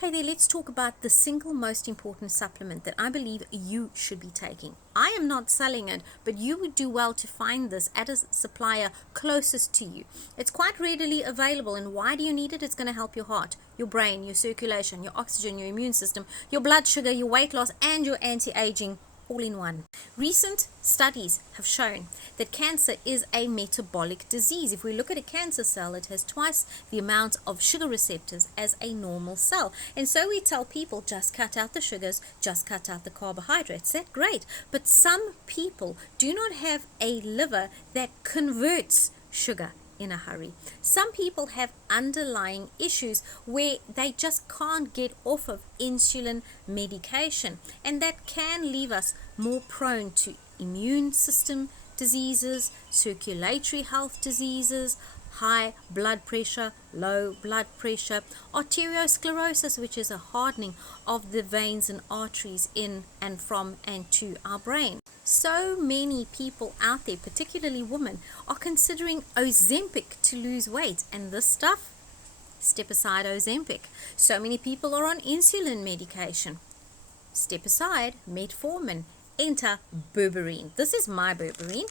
Hey there, let's talk about the single most important supplement that I believe you should be taking. I am not selling it, but you would do well to find this at a supplier closest to you. It's quite readily available, and why do you need it? It's going to help your heart, your brain, your circulation, your oxygen, your immune system, your blood sugar, your weight loss, and your anti-aging all in one. Recent studies have shown that cancer is a metabolic disease. If we look at a cancer cell, it has twice the amount of sugar receptors as a normal cell. And so we tell people, just cut out the sugars, just cut out the carbohydrates. That's great. But some people do not have a liver that converts sugar in a hurry. Some people have underlying issues where they just can't get off of insulin medication, and that can leave us more prone to immune system diseases, circulatory health diseases, high blood pressure, low blood pressure, arteriosclerosis, which is a hardening of the veins and arteries in and from and to our brain. So many people out there, particularly women, are considering Ozempic to lose weight, and this stuff, step aside Ozempic. So many people are on insulin medication. Step aside metformin. Enter Berberine. This is my Berberine,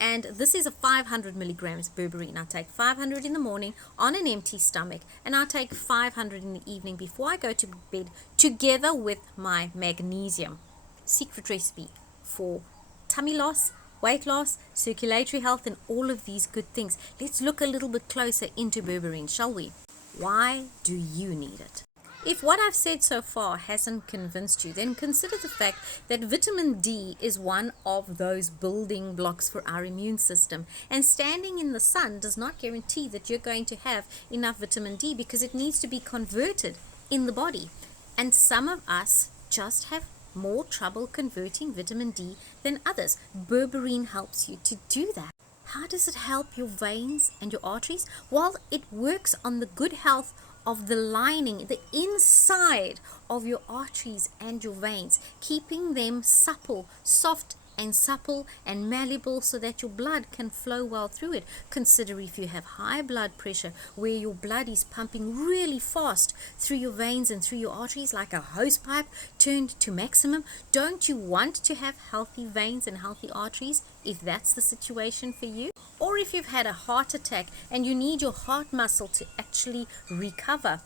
and this is a 500 milligrams Berberine. I take 500 in the morning on an empty stomach, and I take 500 in the evening before I go to bed, together with my magnesium. Secret recipe for tummy loss, weight loss, circulatory health, and all of these good things. Let's look a little bit closer into Berberine, shall we? Why do you need it? If what I've said so far hasn't convinced you, then consider the fact that vitamin D is one of those building blocks for our immune system. And standing in the sun does not guarantee that you're going to have enough vitamin D, because it needs to be converted in the body. And some of us just have more trouble converting vitamin D than others. Berberine helps you to do that. How does it help your veins and your arteries? Well, it works on the good health of the lining, the inside of your arteries and your veins, keeping them supple, soft and supple and malleable, so that your blood can flow well through it. Consider if you have high blood pressure, where your blood is pumping really fast through your veins and through your arteries like a hose pipe turned to maximum. Don't you want to have healthy veins and healthy arteries if that's the situation for you? Or if you've had a heart attack and you need your heart muscle to actually recover,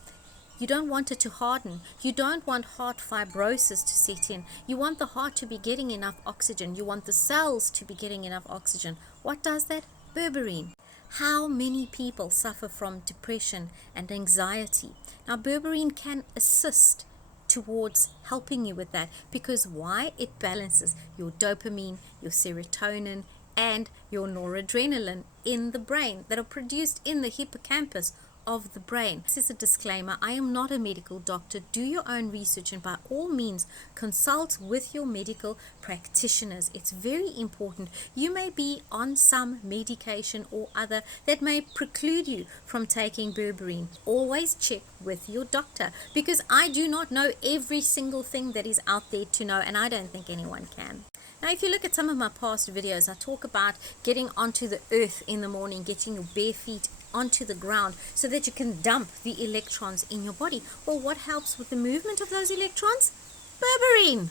you don't want it to harden. You don't want heart fibrosis to set in. You want the heart to be getting enough oxygen. You want the cells to be getting enough oxygen. What does that? Berberine. How many people suffer from depression and anxiety? Now, Berberine can assist towards helping you with that, because why? It balances your dopamine, your serotonin, and your noradrenaline in the brain that are produced in the hippocampus of the brain. This is a disclaimer. I am not a medical doctor. Do your own research, and by all means consult with your medical practitioners. It's very important. You may be on some medication or other that may preclude you from taking Berberine. Always check with your doctor, because I do not know every single thing that is out there to know, and I don't think anyone can. Now, if you look at some of my past videos, I talk about getting onto the earth in the morning, getting your bare feet onto the ground so that you can dump the electrons in your body. Well, what helps with the movement of those electrons? Berberine.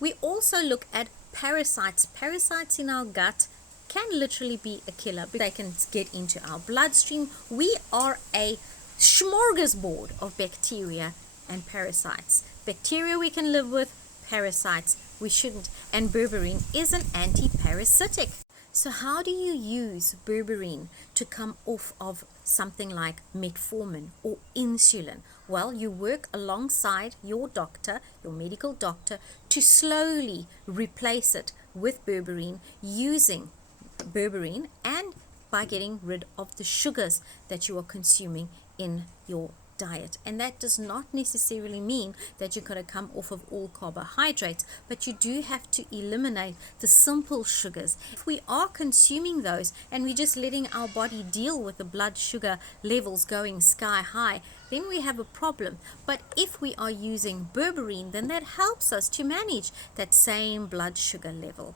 We also look at parasites. Parasites in our gut can literally be a killer. They can get into our bloodstream. We are a smorgasbord of bacteria and parasites. Bacteria we can live with, parasites we shouldn't. And Berberine is an anti-parasitic. So how do you use Berberine to come off of something like metformin or insulin? Well, you work alongside your doctor, your medical doctor, to slowly replace it with Berberine, using Berberine and by getting rid of the sugars that you are consuming in your diet. And that does not necessarily mean that you're going to come off of all carbohydrates, but you do have to eliminate the simple sugars. If we are consuming those and we're just letting our body deal with the blood sugar levels going sky high, then we have a problem. But if we are using Berberine, then that helps us to manage that same blood sugar level.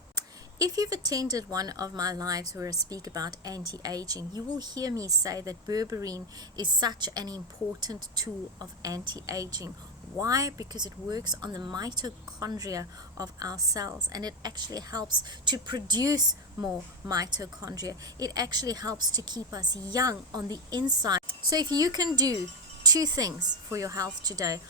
If you've attended one of my lives where I speak about anti-aging, you will hear me say that berberine is such an important tool of anti-aging. Why? Because it works on the mitochondria of our cells, and it actually helps to produce more mitochondria. It actually helps to keep us young on the inside. So if you can do two things for your health today,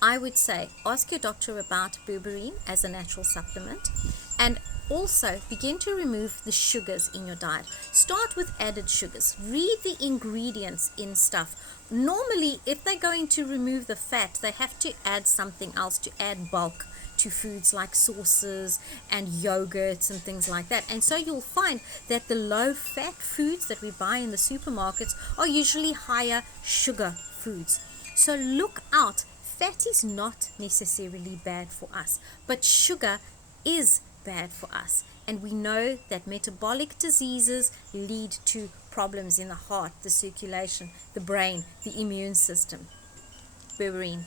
I would say ask your doctor about berberine as a natural supplement, and also begin to remove the sugars in your diet. Start with added sugars. Read the ingredients in stuff. Normally, if they're going to remove the fat, they have to add something else to add bulk to foods like sauces and yogurts and things like that. And so you'll find that the low fat foods that we buy in the supermarkets are usually higher sugar foods. So look out. Fat is not necessarily bad for us, but sugar is bad for us. And we know that metabolic diseases lead to problems in the heart, the circulation, the brain, the immune system. Berberine.